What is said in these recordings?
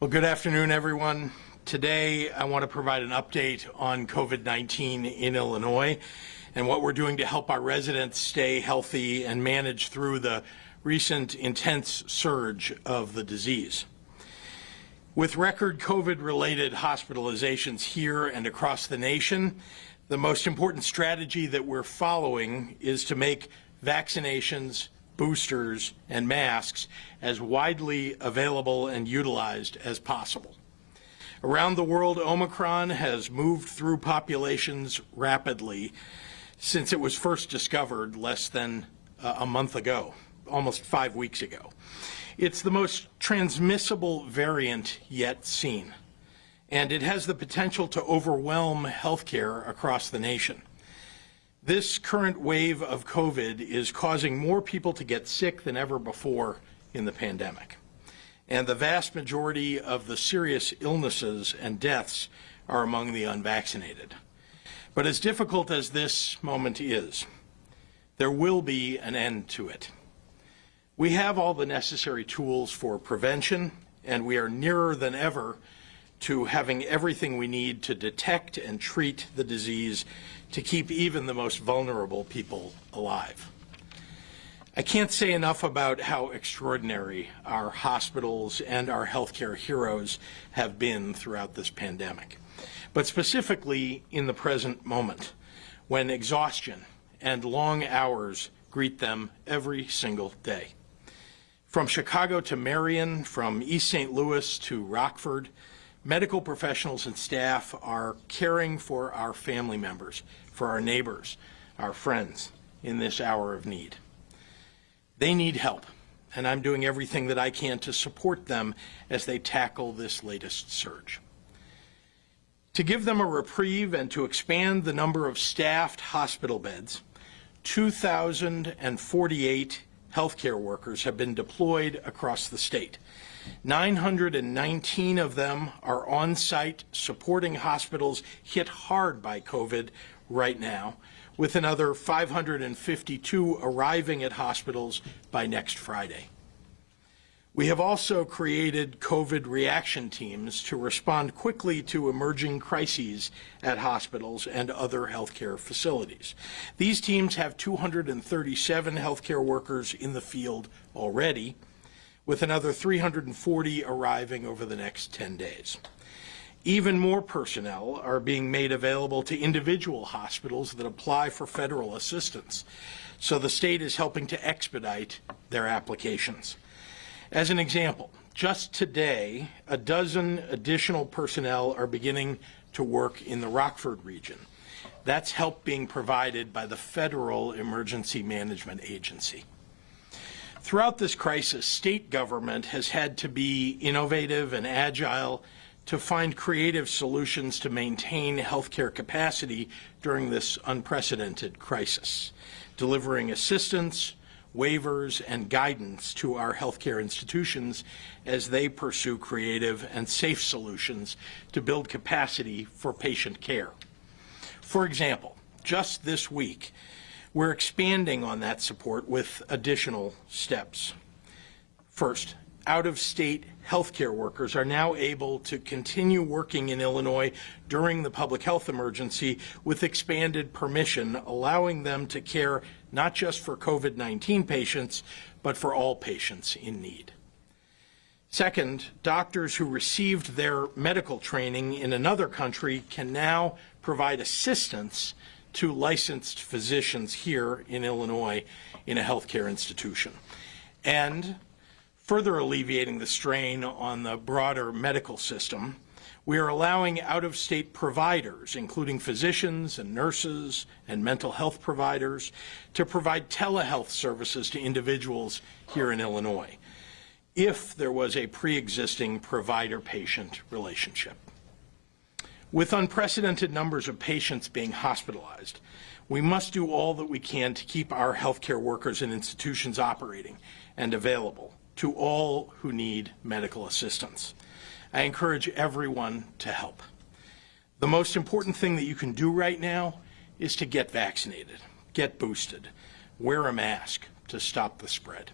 Well, good afternoon, everyone. Today, I want to provide an update on COVID-19 in Illinois and what we're doing to help our residents stay healthy and manage through the recent intense surge of the disease. With record COVID-related hospitalizations here and across the nation, the most important strategy that we're following is to make vaccinations, boosters, and masks as widely available and utilized as possible. Around the world, Omicron has moved through populations rapidly since it was first discovered less than a month ago, almost 5 weeks ago. It's the most transmissible variant yet seen, and it has the potential to overwhelm healthcare across the nation. This current wave of COVID is causing more people to get sick than ever before in the pandemic. And the vast majority of the serious illnesses and deaths are among the unvaccinated. But as difficult as this moment is, there will be an end to it. We have all the necessary tools for prevention, and we are nearer than ever to having everything we need to detect and treat the disease to keep even the most vulnerable people alive. I can't say enough about how extraordinary our hospitals and our healthcare heroes have been throughout this pandemic, but specifically in the present moment, when exhaustion and long hours greet them every single day. From Chicago to Marion, from East St. Louis to Rockford, medical professionals and staff are caring for our family members, for our neighbors, our friends in this hour of need. They need help, and I'm doing everything that I can to support them as they tackle this latest surge. To give them a reprieve and to expand the number of staffed hospital beds, 2,048 healthcare workers have been deployed across the state. 919 of them are on site supporting hospitals hit hard by COVID right now, with another 552 arriving at hospitals by next Friday. We have also created COVID reaction teams to respond quickly to emerging crises at hospitals and other healthcare facilities. These teams have 237 healthcare workers in the field already, with another 340 arriving over the next 10 days. Even more personnel are being made available to individual hospitals that apply for federal assistance, so the state is helping to expedite their applications. As an example, just today, a dozen additional personnel are beginning to work in the Rockford region. That's help being provided by the Federal Emergency Management Agency. Throughout this crisis, state government has had to be innovative and agile to find creative solutions to maintain healthcare capacity during this unprecedented crisis, delivering assistance, waivers, and guidance to our healthcare institutions as they pursue creative and safe solutions to build capacity for patient care. For example, just this week, we're expanding on that support with additional steps. First, out-of-state healthcare workers are now able to continue working in Illinois during the public health emergency with expanded permission, allowing them to care not just for COVID-19 patients, but for all patients in need. Second, doctors who received their medical training in another country can now provide assistance to licensed physicians here in Illinois in a healthcare institution. And further alleviating the strain on the broader medical system, we are allowing out-of-state providers, including physicians and nurses and mental health providers, to provide telehealth services to individuals here in Illinois, if there was a pre-existing provider-patient relationship. With unprecedented numbers of patients being hospitalized, we must do all that we can to keep our healthcare workers and institutions operating and available to all who need medical assistance. I encourage everyone to help. The most important thing that you can do right now is to get vaccinated, get boosted, wear a mask to stop the spread.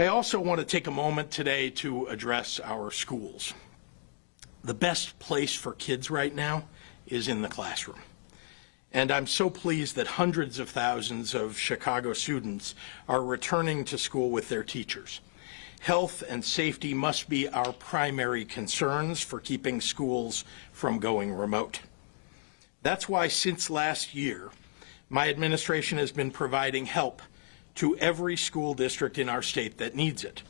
I also want to take a moment today to address our schools. The best place for kids right now is in the classroom. And I'm so pleased that hundreds of thousands of Chicago students are returning to school with their teachers. Health and safety must be our primary concerns for keeping schools from going remote. That's why since last year, my administration has been providing help to every school district in our state that needs it,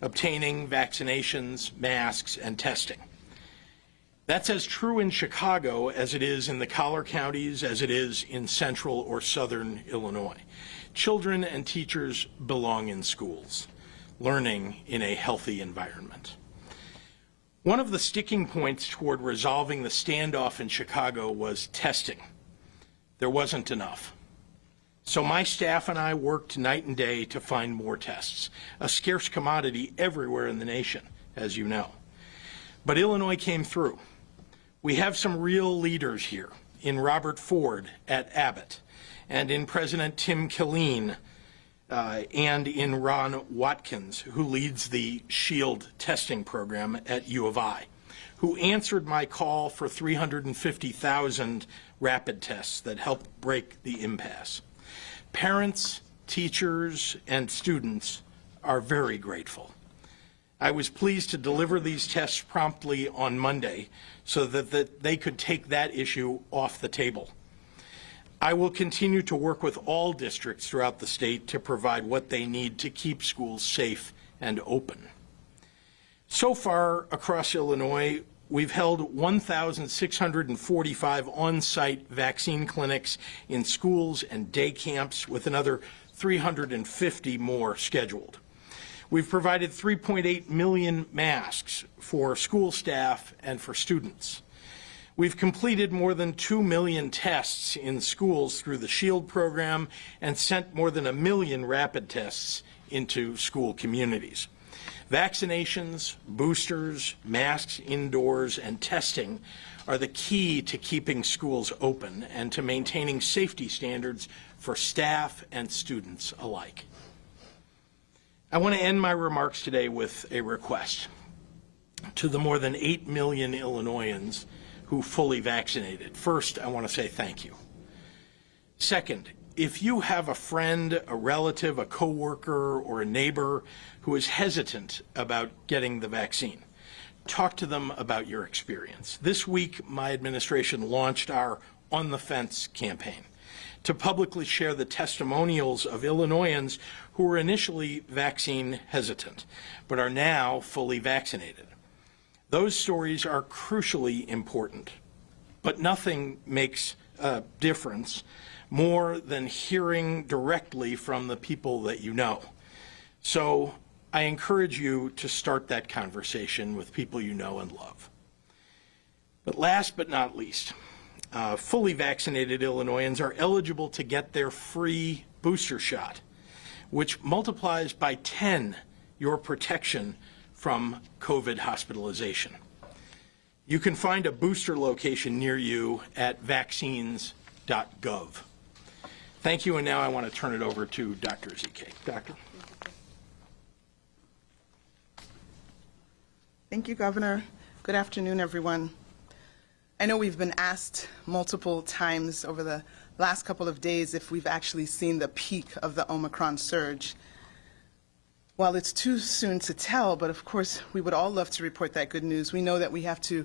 obtaining vaccinations, masks, and testing. That's as true in Chicago as it is in the collar counties, as it is in central or southern Illinois. Children and teachers belong in schools, learning in a healthy environment. One of the sticking points toward resolving the standoff in Chicago was testing. There wasn't enough. So my staff and I worked night and day to find more tests, a scarce commodity everywhere in the nation, as you know. But Illinois came through. We have some real leaders here in Robert Ford at Abbott and in President Tim Killeen and in Ron Watkins, who leads the SHIELD testing program at U of I, who answered my call for 350,000 rapid tests that helped break the impasse. Parents, teachers, and students are very grateful. I was pleased to deliver these tests promptly on Monday so that they could take that issue off the table. I will continue to work with all districts throughout the state to provide what they need to keep schools safe and open. So far across Illinois, we've held 1,645 on-site vaccine clinics in schools and day camps, with another 350 more scheduled. We've provided 3.8 million masks for school staff and for students. We've completed more than 2 million tests in schools through the SHIELD program and sent more than 1 million rapid tests into school communities. Vaccinations, boosters, masks indoors, and testing are the key to keeping schools open and to maintaining safety standards for staff and students alike. I want to end my remarks today with a request to the more than 8 million Illinoisans who fully vaccinated. First, I want to say thank you. Second, if you have a friend, a relative, a coworker, or a neighbor who is hesitant about getting the vaccine, talk to them about your experience. This week, my administration launched our On the Fence campaign to publicly share the testimonials of Illinoisans who were initially vaccine hesitant, but are now fully vaccinated. Those stories are crucially important, but nothing makes a difference more than hearing directly from the people that you know. So I encourage you to start that conversation with people you know and love. But last but not least, fully vaccinated Illinoisans are eligible to get their free booster shot, which multiplies by 10 your protection from COVID hospitalization. You can find a booster location near you at vaccines.gov. Thank you, and now I want to turn it over to Dr. Ezike. Doctor. Thank you, Governor. Good afternoon, everyone. I know we've been asked multiple times over the last couple of days if we've actually seen the peak of the Omicron surge. While it's too soon to tell, but of course we would all love to report that good news, we know that we have to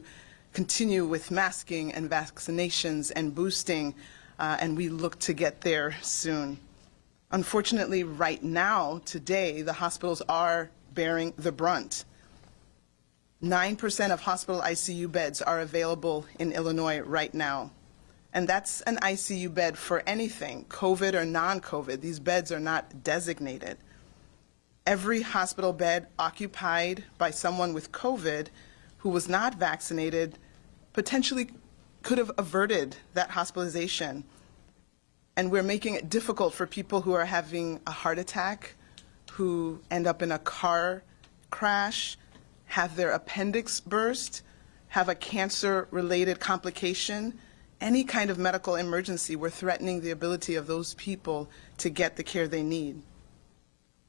continue with masking and vaccinations and boosting, and we look to get there soon. Unfortunately, right now, today, the hospitals are bearing the brunt. 9% of hospital ICU beds are available in Illinois right now. And that's an ICU bed for anything, COVID or non-COVID. These beds are not designated. Every hospital bed occupied by someone with COVID who was not vaccinated potentially could have averted that hospitalization. And we're making it difficult for people who are having a heart attack, who end up in a car crash, have their appendix burst, have a cancer-related complication, any kind of medical emergency. We're threatening the ability of those people to get the care they need.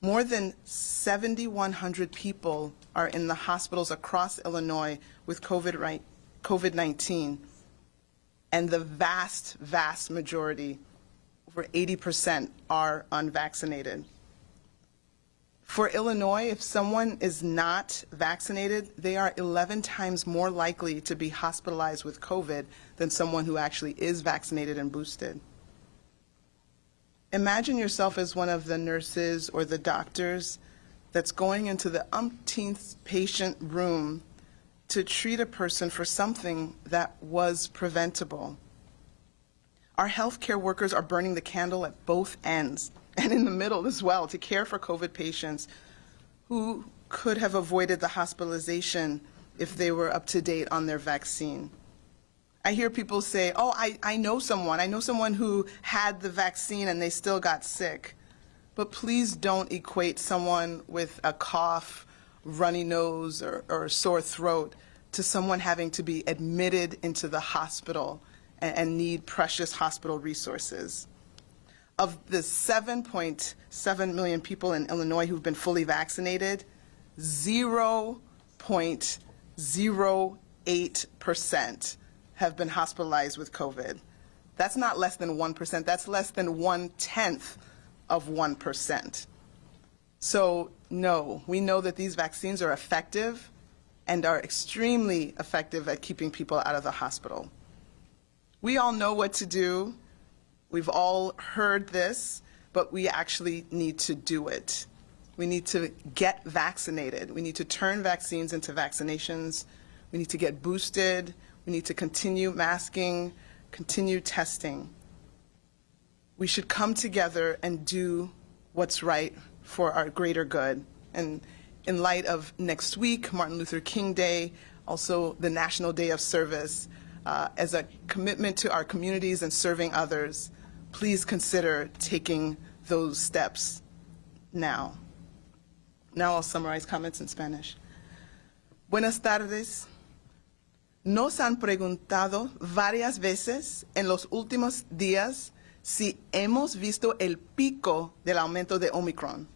More than 7,100 people are in the hospitals across Illinois with COVID-19, and the vast, vast majority, over 80%, are unvaccinated. For Illinois, if someone is not vaccinated, they are 11 times more likely to be hospitalized with COVID than someone who actually is vaccinated and boosted. Imagine yourself as one of the nurses or the doctors that's going into the umpteenth patient room to treat a person for something that was preventable. Our healthcare workers are burning the candle at both ends and in the middle as well to care for COVID patients who could have avoided the hospitalization if they were up to date on their vaccine. I hear people say, oh, I know someone who had the vaccine and they still got sick. But please don't equate someone with a cough, runny nose, or sore throat to someone having to be admitted into the hospital and need precious hospital resources. Of the 7.7 million people in Illinois who've been fully vaccinated, 0.08% have been hospitalized with COVID. That's not less than 1%, that's less than 1/10 of 1%. So no, we know that these vaccines are effective and are extremely effective at keeping people out of the hospital. We all know what to do. We've all heard this, but we actually need to do it. We need to get vaccinated. We need to turn vaccines into vaccinations. We need to get boosted. We need to continue masking, continue testing. We should come together and do what's right for our greater good. And in light of next week, Martin Luther King Day, also the National Day of Service, as a commitment to our communities and serving others, please consider taking those steps now. Now I'll summarize comments in Spanish. Buenas tardes. Nos han preguntado varias veces en los últimos días si hemos visto el pico del aumento de Omicron.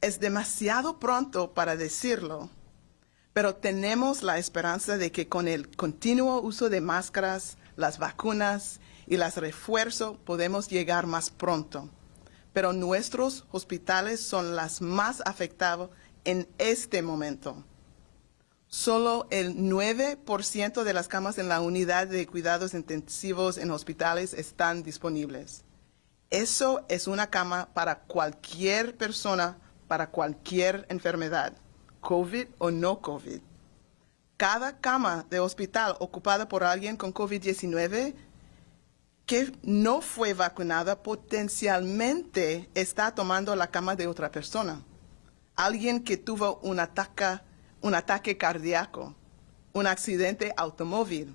Es demasiado pronto para decirlo, pero tenemos la esperanza de que con el continuo uso de máscaras, las vacunas y los refuerzos podemos llegar más pronto. Pero nuestros hospitales son las más afectados en este momento. Solo el 9% de las camas en la unidad de cuidados intensivos en hospitales están disponibles. Eso es una cama para cualquier persona, para cualquier enfermedad, COVID o no COVID. Cada cama de hospital ocupada por alguien con COVID-19 que no fue vacunada potencialmente está tomando la cama de otra persona. Alguien que tuvo un ataque cardíaco, un accidente automóvil,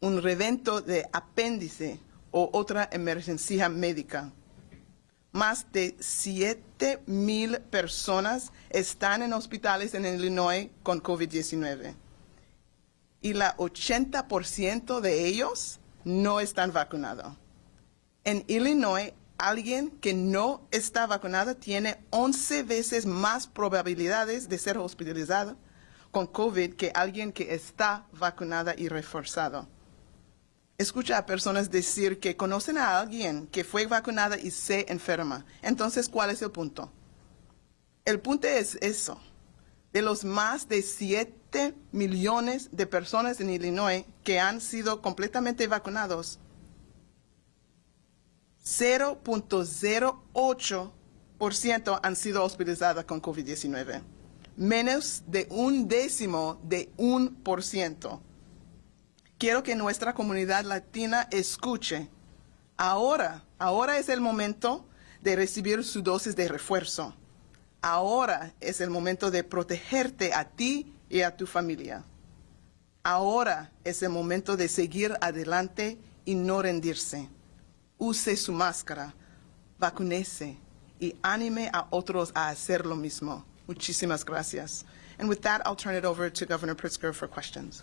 un revento de apéndice o otra emergencia médica. Más de 7,000 personas están en hospitales en Illinois con COVID-19 y el 80% de ellos no están vacunados. En Illinois, alguien que no está vacunado tiene 11 veces más probabilidades de ser hospitalizado con COVID que alguien que está vacunada y reforzado. Escucha a personas decir que conocen a alguien que fue vacunada y se enferma. Entonces, ¿cuál es el punto? El punto es eso. De los más de 7 millones de personas en Illinois que han sido completamente vacunados, 0.08% han sido hospitalizadas con COVID-19. Menos de 0.1%. Quiero que nuestra comunidad latina escuche. Ahora es el momento de recibir su dosis de refuerzo. Ahora es el momento de protegerte a ti y a tu familia. Ahora es el momento de seguir adelante y no rendirse. Use su máscara, vacúnese y anime a otros a hacer lo mismo. Muchísimas gracias. And with that, I'll turn it over to Governor Pritzker for questions.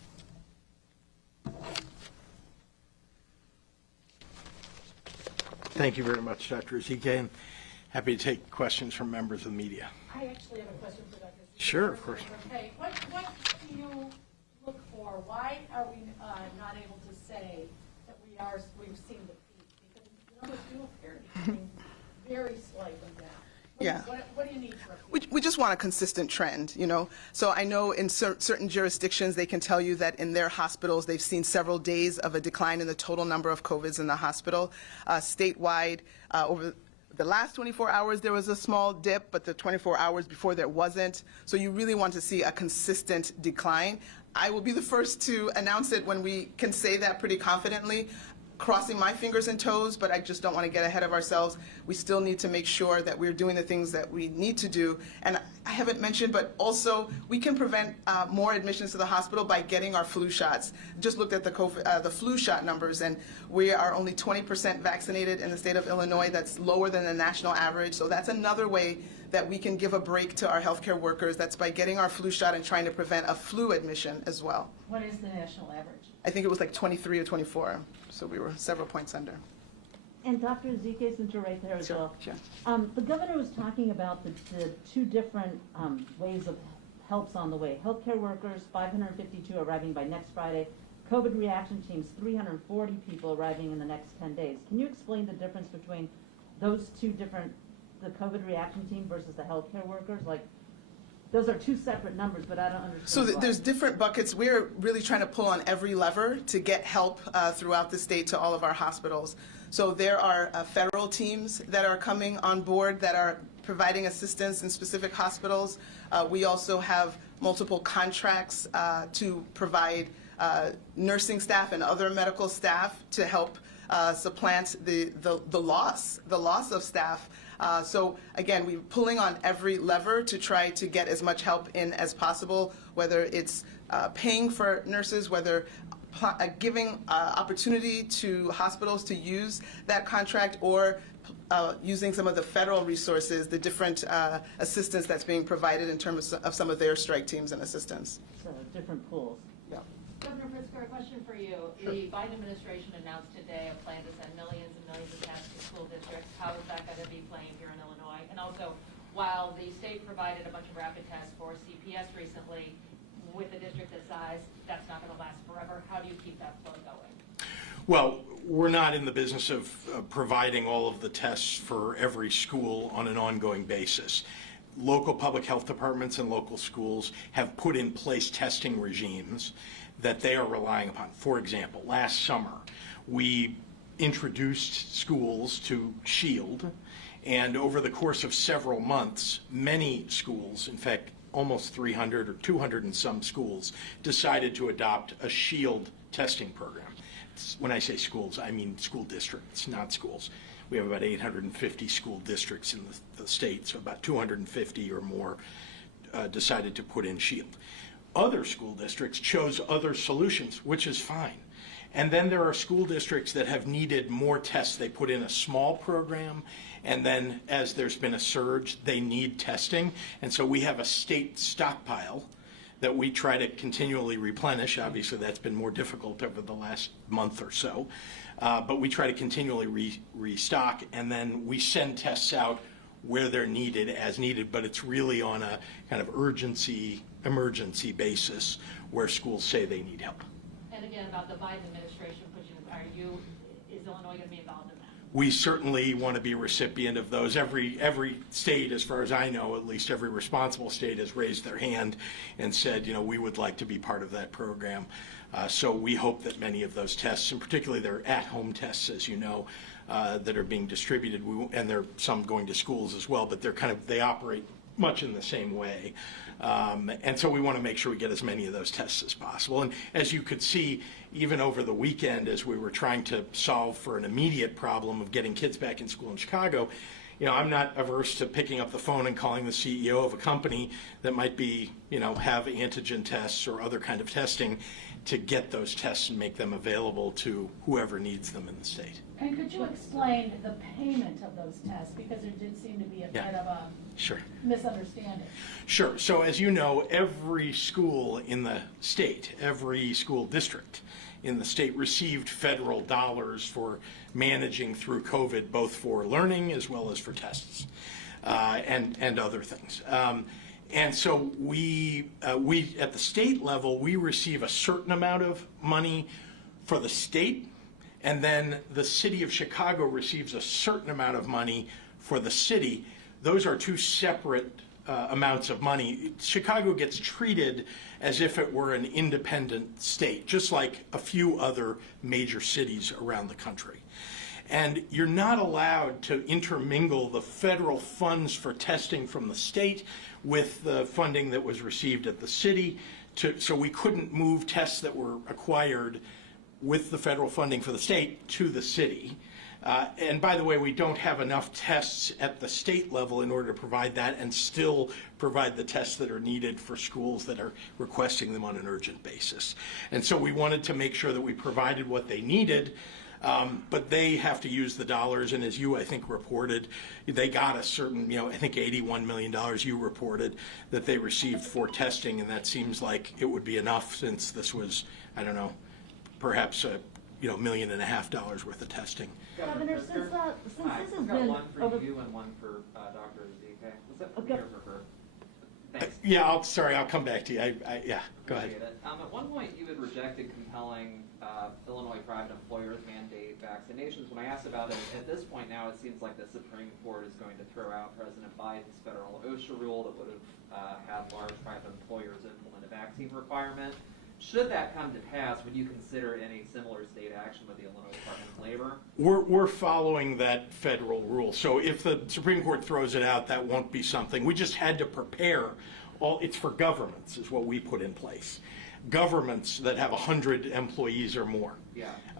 Thank you very much, Dr. Ezike. Happy to take questions from members of the media. I actually have a question for Dr. Zika. Sure, of course. Okay, what do you look for? Why are we not able to say that we've seen the peak? Because the numbers do appear to be coming very slightly down. Yeah. What do you need for a peak? We just want a consistent trend, you know. So I know in certain jurisdictions, they can tell you that in their hospitals, they've seen several days of a decline in the total number of COVIDs in the hospital. Statewide, over the last 24 hours, there was a small dip, but the 24 hours before there wasn't. So you really want to see a consistent decline. I will be the first to announce it when we can say that pretty confidently, crossing my fingers and toes, but I just don't want to get ahead of ourselves. We still need to make sure that we're doing the things that we need to do. And I haven't mentioned, but also we can prevent more admissions to the hospital by getting our flu shots. Just looked at the flu shot numbers, and we are only 20% vaccinated in the state of Illinois. That's lower than the national average. So that's another way that we can give a break to our healthcare workers. That's by getting our flu shot and trying to prevent a flu admission as well. What is the national average? I think it was like 23 or 24, so we were several points under. And Dr. Zike, since you're right there as well. Sure. The governor was talking about the two different ways of helps on the way. Healthcare workers, 552 arriving by next Friday. COVID reaction teams, 340 people arriving in the next 10 days. Can you explain the difference between those two different, the COVID reaction team versus the healthcare workers? Like, those are two separate numbers, but I don't understand. So why. there's different buckets. We're really trying to pull on every lever to get help throughout the state to all of our hospitals. So there are federal teams that are coming on board that are providing assistance in specific hospitals. We also have multiple contracts to provide nursing staff and other medical staff to help supplant the loss of staff. So again, we're pulling on every lever to try to get as much help in as possible, whether it's paying for nurses, whether giving opportunity to hospitals to use that contract, or using some of the federal resources, the different assistance that's being provided in terms of some of their strike teams and assistance. So different pools. Yeah. Governor Pritzker, a question for you. Sure. The Biden administration announced today a plan to send millions and millions of tests to school districts. How is that going to be playing here in Illinois? And also, while the state provided a bunch of rapid tests for CPS recently, with a district this size, that's not going to last forever. How do you keep that flow going? Well, we're not in the business of providing all of the tests for every school on an ongoing basis. Local public health departments and local schools have put in place testing regimes that they are relying upon. For example, last summer, we introduced schools to SHIELD, and over the course of several months, many schools, in fact, almost 300 or 200 and some schools, decided to adopt a SHIELD testing program. When I say schools, I mean school districts, not schools. We have about 850 school districts in the state, so about 250 or more decided to put in SHIELD. Other school districts chose other solutions, which is fine. And then there are school districts that have needed more tests. They put in a small program, and then as there's been a surge, they need testing. And so we have a state stockpile that we try to continually replenish. Obviously, that's been more difficult over the last month or so. But we try to continually restock, and then we send tests out where they're needed as needed, but it's really on a kind of emergency basis where schools say they need help. And again, about the Biden administration pushing, is Illinois going to be involved in that? We certainly want to be a recipient of those. Every state, as far as I know, at least every responsible state has raised their hand and said, you know, we would like to be part of that program. So we hope that many of those tests, and particularly they're at-home tests, as you know, that are being distributed, and there are some going to schools as well, but they operate much in the same way. And so we want to make sure we get as many of those tests as possible. And as you could see, even over the weekend, as we were trying to solve for an immediate problem of getting kids back in school in Chicago, you know, I'm not averse to picking up the phone and calling the CEO of a company that might be, you know, have antigen tests or other kind of testing to get those tests and make them available to whoever needs them in the state. And could you explain the payment of those tests? Because there did seem to be a bit of a Sure. misunderstanding. Sure. So as you know, every school in the state, every school district in the state received federal dollars for managing through COVID, both for learning as well as for tests and other things. And so we at the state level, we receive a certain amount of money for the state, and then the city of Chicago receives a certain amount of money for the city. Those are two separate amounts of money. Chicago gets treated as if it were an independent state, just like a few other major cities around the country. And you're not allowed to intermingle the federal funds for testing from the state with the funding that was received at the city. So we couldn't move tests that were acquired with the federal funding for the state to the city. And by the way, we don't have enough tests at the state level in order to provide that and still provide the tests that are needed for schools that are requesting them on an urgent basis. And so we wanted to make sure that we provided what they needed, but they have to use the dollars. And as you, I think, reported, they got a certain, I think $81 million you reported that they received for testing. And that seems like it would be enough since this was, I don't know, perhaps $1.5 million worth of testing. Governor, since Hi, this I've has got been one for over. you and one for Dr. ZK. Was that for Okay. me or for her? Thanks. Yeah, I'll come back to you. Yeah, go ahead. Appreciate it. At one point, you had rejected compelling Illinois private employers mandate vaccinations. When I asked about it, at this point now, it seems like the Supreme Court is going to throw out President Biden's federal OSHA rule that would have had large private employers implement a vaccine requirement. Should that come to pass, would you consider any similar state action with the Illinois Department of Labor? We're following that federal rule. So if the Supreme Court throws it out, that won't be something. We just had to prepare. It's for governments is what we put in place. Governments that have 100 employees or more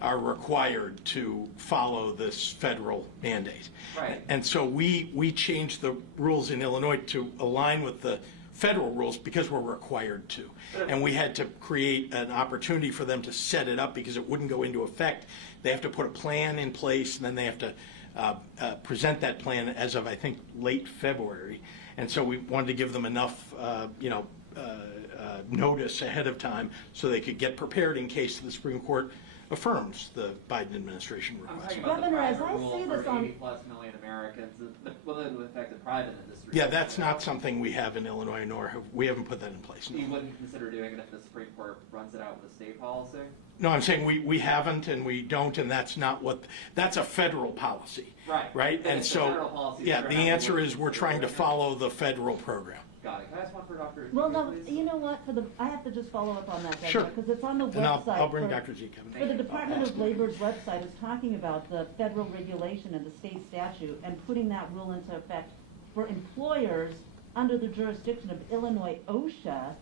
are required to follow this federal mandate. Right. And so we changed the rules in Illinois to align with the federal rules because we're required to. And we had to create an opportunity for them to set it up because it wouldn't go into effect. They have to put a plan in place, and then they have to present that plan as of, I think, late February. And so we wanted to give them enough, notice ahead of time so they could get prepared in case the Supreme Court affirms the Biden administration I'm request. talking about the Governor, as private I rule see for this on- 80+ million Americans. Will it affect the private industry? Yeah, that's not something we have in Illinois, we haven't put that in place. You No, wouldn't consider doing it if the Supreme Court runs it out with a state policy? no, I'm saying we haven't and we don't, and that's not that's a federal policy. Right. Right? But And it's a so, federal policy, yeah, so the how you answer would is we're consider trying to doing it. follow the federal program. Got it. Can I ask one for Dr. Well, ZK, no, please? you know what, I have to just follow up on that, Sure. Governor, because it's on the And website. I'll bring for- Dr. Z, Kevin. For the Department of Labor's website is talking about the federal regulation and the state statute and putting that rule into effect for employers under the jurisdiction of Illinois OSHA.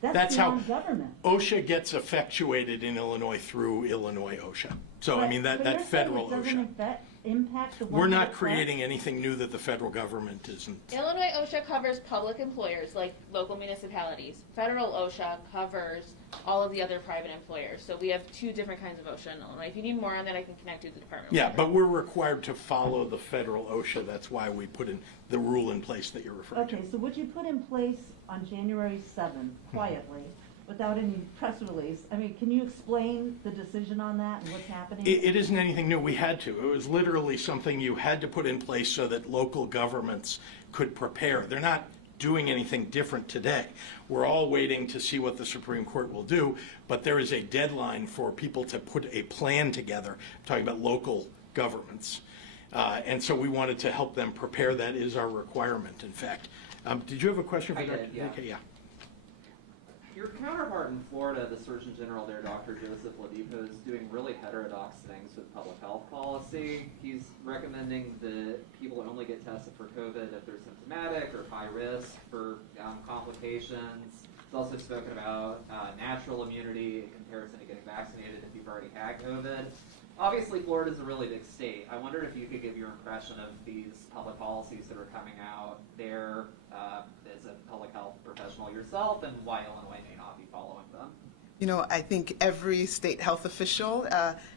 That's That's how- beyond government. OSHA gets effectuated in Illinois through Illinois OSHA. So, I mean, But that you're saying federal it doesn't OSHA. impact the one. We're that not it's creating anything new that the federal government isn't. Illinois OSHA covers public employers like local municipalities. Federal OSHA covers all of the other private employers. So we have two different kinds of OSHA in Illinois. If you need more on that, I can connect you to the Department of Yeah, Labor. but we're required to follow the federal OSHA. That's why we put in the rule in place that you're referring to. Okay, so what you put in place on January 7th, quietly, without any press release, I mean, can you explain the decision on that and what's happening? It isn't anything new. We had to. It was literally something you had to put in place so that local governments could prepare. They're not doing anything different today. We're all waiting to see what the Supreme Court will do, but there is a deadline for people to put a plan together. I'm talking about local governments. And so we wanted to help them prepare. That is our requirement, in fact. Did you have a question for I Dr. did, yeah. Okay, yeah. Your counterpart in Florida, the Surgeon General there, Dr. Joseph Ladipo, is doing really heterodox things with public health policy. He's recommending that people only get tested for COVID if they're symptomatic or high risk for complications. He's also spoken about natural immunity in comparison to getting vaccinated if you've already had COVID. Obviously, Florida's a really big state. I wondered if you could give your impression of these public policies that are coming out there as a public health professional yourself and why Illinois may not be following them. You know, I think every state health official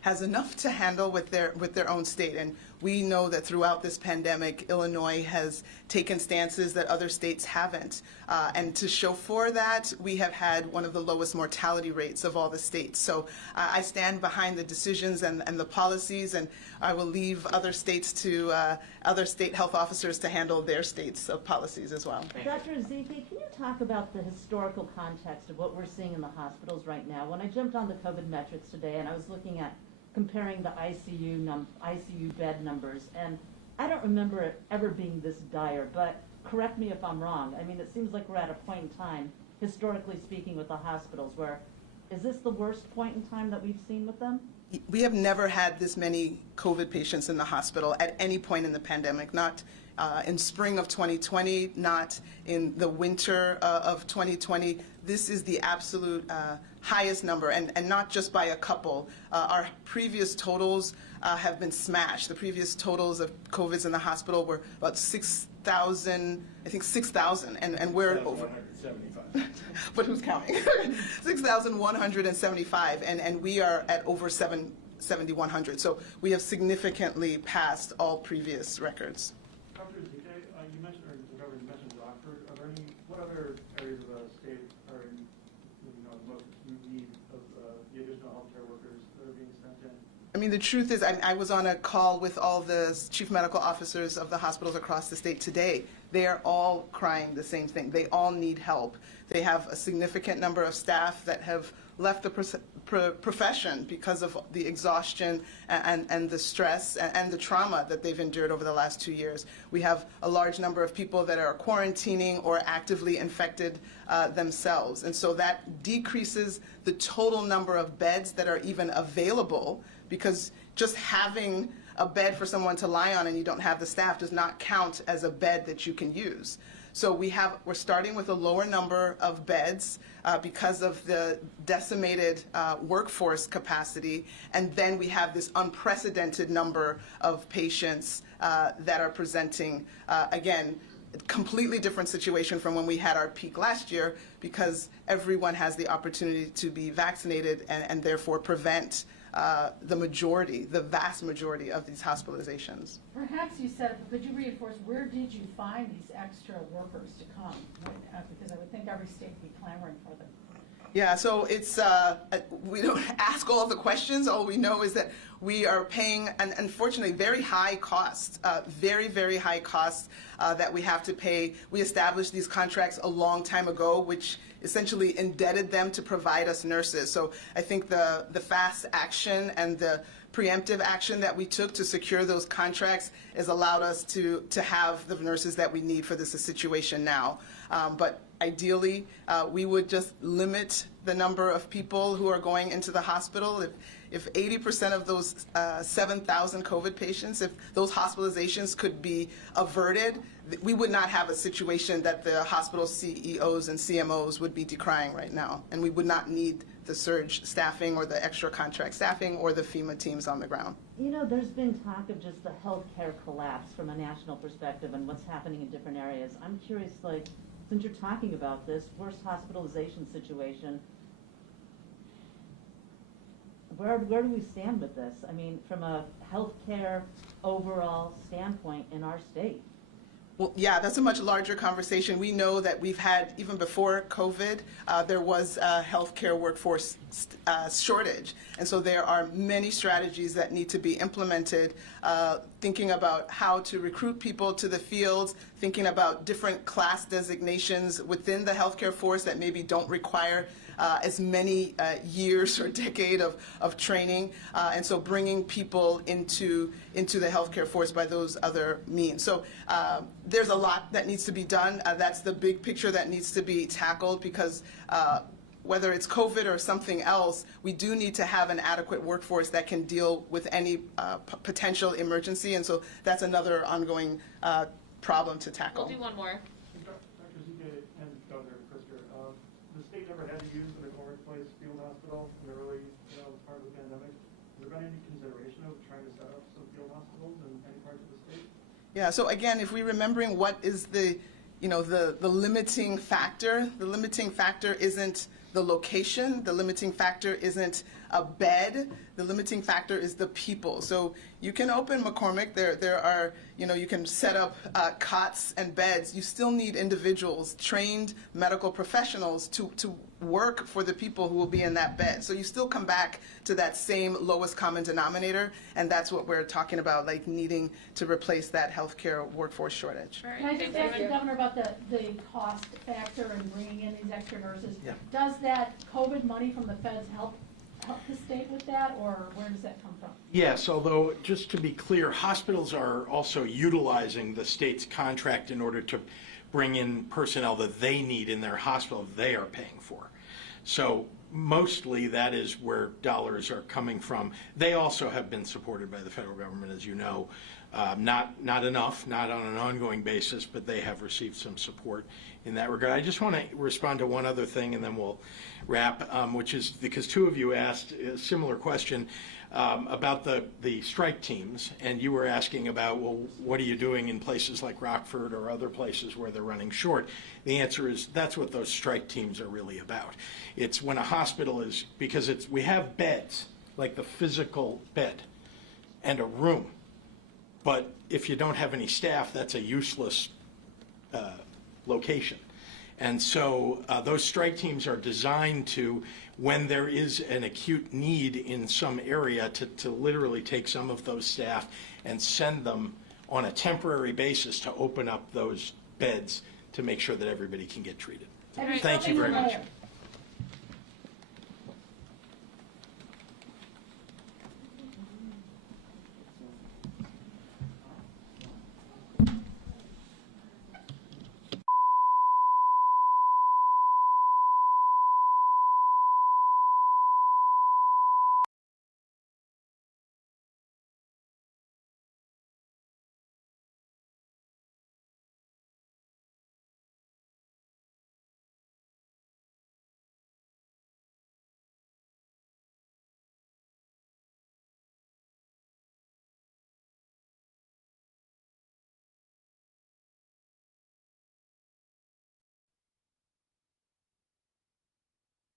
has enough to handle with their own state. And we know that throughout this pandemic, Illinois has taken stances that other states haven't. And to show for that, we have had one of the lowest mortality rates of all the states. So I stand behind the decisions and the policies, and I will leave other states to other state health officers to handle their states of policies as well. Dr. Ezike, can you talk about the historical context of what we're seeing in the hospitals right now? When I jumped on the COVID metrics today and I was looking at comparing the ICU bed numbers, and I don't remember it ever being this dire, but correct me if I'm wrong. I mean, it seems like we're at a point in time, historically speaking, with the hospitals where, is this the worst point in time that we've seen with them? We have never had this many COVID patients in the hospital at any point in the pandemic, not in spring of 2020, not in the winter of 2020. This is the absolute highest number, and not just by a couple. Our previous totals have been smashed. The previous totals of COVIDs in the hospital were about 6,000, I think 6,000, and we're over. 175. But who's counting? 6,175, and we are at over 7,100. So we have significantly passed all previous records. Dr. Ezike, you mentioned, or the governor mentioned Rockford. Are there any, what other areas of the state are in, most need of the additional healthcare workers that are being sent in? I mean, the truth is, I was on a call with all the chief medical officers of the hospitals across the state today. They are all crying the same thing. They all need help. They have a significant number of staff that have left the profession because of the exhaustion and the stress and the trauma that they've endured over the last 2 years. We have a large number of people that are quarantining or actively infected themselves. And so that decreases the total number of beds that are even available, because just having a bed for someone to lie on and you don't have the staff does not count as a bed that you can use. So we're starting with a lower number of beds because of the decimated workforce capacity, and then we have this unprecedented number of patients that are presenting, again, completely different situation from when we had our peak last year, because everyone has the opportunity to be vaccinated and therefore prevent the vast majority of these hospitalizations. Perhaps you said, but could you reinforce, where did you find these extra workers to come? Because I would think every state would be clamoring for them. Yeah, so it's, we don't ask all the questions. All we know is that we are paying, unfortunately, very high costs, very, very high costs that we have to pay. We established these contracts a long time ago, which essentially indebted them to provide us nurses. So I think the fast action and the preemptive action that we took to secure those contracts has allowed us to have the nurses that we need for this situation now. But ideally, we would just limit the number of people who are going into the hospital. If 80% of those 7,000 COVID patients, if those hospitalizations could be averted, we would not have a situation that the hospital CEOs and CMOs would be decrying right now, and we would not need the surge staffing or the extra contract staffing or the FEMA teams on the ground. You know, there's been talk of just the healthcare collapse from a national perspective and what's happening in different areas. I'm curious, like, since you're talking about this worst hospitalization situation, where do we stand with this? I mean, from a healthcare overall standpoint in our state. Well, yeah, that's a much larger conversation. We know that we've had, even before COVID, there was a healthcare workforce shortage. And so there are many strategies that need to be implemented, thinking about how to recruit people to the fields, thinking about different class designations within the healthcare force that maybe don't require as many years or decade of training, and so bringing people into the healthcare force by those other means. So there's a lot that needs to be done. That's the big picture that needs to be tackled, because whether it's COVID or something else, we do need to have an adequate workforce that can deal with any potential emergency, and so that's another ongoing problem to tackle. We'll do one more. Dr. Ezike and Governor Pritzker, the state never had to use the McCormick Place Field Hospital in the early part of the pandemic. Has there been any consideration of trying to set up some field hospitals in any parts of the state? Yeah, so again, if we're remembering what is the limiting factor, the limiting factor isn't the location. The limiting factor isn't a bed. The limiting factor is the people. So you can open McCormick. There are, you can set up cots and beds. You still need individuals, trained medical professionals to work for the people who will be in that bed. So you still come back to that same lowest common denominator, and that's what we're talking about, like needing to replace that healthcare workforce shortage. Can I just ask the governor about the cost factor and bringing in these extra nurses? Yeah. Does that COVID money from the feds help the state with that, or where does that come from? Yes, although, just to be clear, hospitals are also utilizing the state's contract in order to bring in personnel that they need in their hospital they are paying for. So mostly that is where dollars are coming from. They also have been supported by the federal government, as you know. Not enough, not on an ongoing basis, but they have received some support in that regard. I just want to respond to one other thing, and then we'll wrap, which is because two of you asked a similar question about the strike teams, and you were asking about, well, what are you doing in places like Rockford or other places where they're running short? The answer is that's what those strike teams are really about. It's when a hospital is, because we have beds, like the physical bed and a room, but if you don't have any staff, that's a useless location. And so those strike teams are designed to, when there is an acute need in some area, to literally take some of those staff and send them on a temporary basis to open up those beds to make sure that everybody can get treated. Thank you very much.